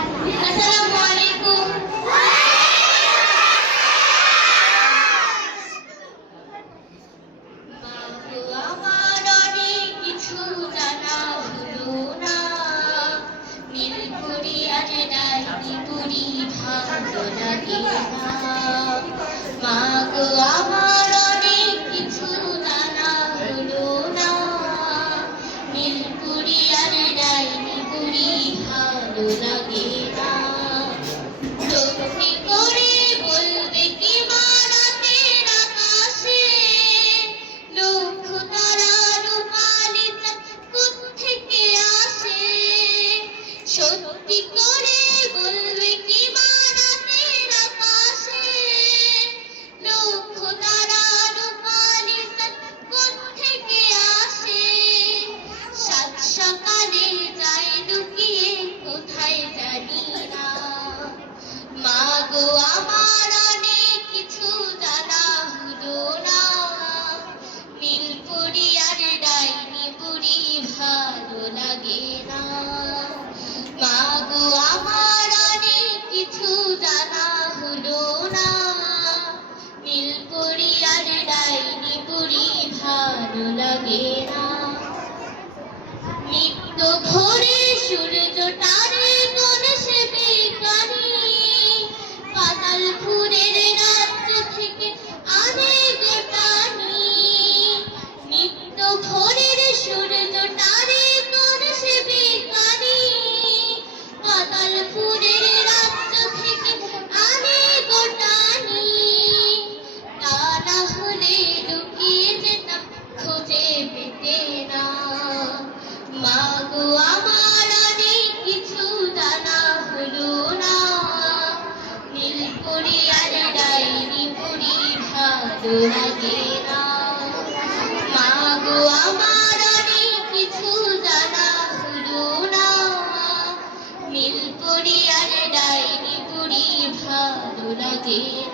আসসালামু আলাইকুম। আমার অনেক কিছু জানা হলো না, নীলপরি আর ডাইনি পরি ভালো লাগে না। মা গো আমার অনেক কিছু জানা হলো না, নীলপরি আর ডাইনি পরি ভালো লাগে না। সত্যি করে বলবে কি মা রাতের আকাশে, লক্ষ তারা রূপালি চাঁদ কোত্থেকে আসে। সাত সকালে যায় লুকিয়ে কোথায় জানি না। মা গো আমার অনেক কিছু জানা হলো না, নীলপরি আর ডাইনি বুড়ি ভালো লাগে না। মা গো আমার অনেক কিছু জানা হলো না, নীলপরি আর ডাইনি বুড়ি ভালো লাগে না। নিত্য ভোরে সূর্যটারে কোন সে বিজ্ঞানী, পাতালপুরের রাজ্য থেকে আনে যে প্রাণী। নিত্য ভোরের সূর্যটারে কোন সে বিজ্ঞানী, পাতালপুরের রাজ্য থেকে আনে গোটানি। তা না হলে লুকিয়ে যেতাম খোঁজে পেতে না। মা গো আমার অনেক কিছু জানা হলো না, নীলপরি আর ডাইনি বুড়ি ভালো লাগে না। মা গো আমার অনেক কিছু জানা হলো না, নীলপরি আর ডাইনি বুড়ি ভালো লাগে না।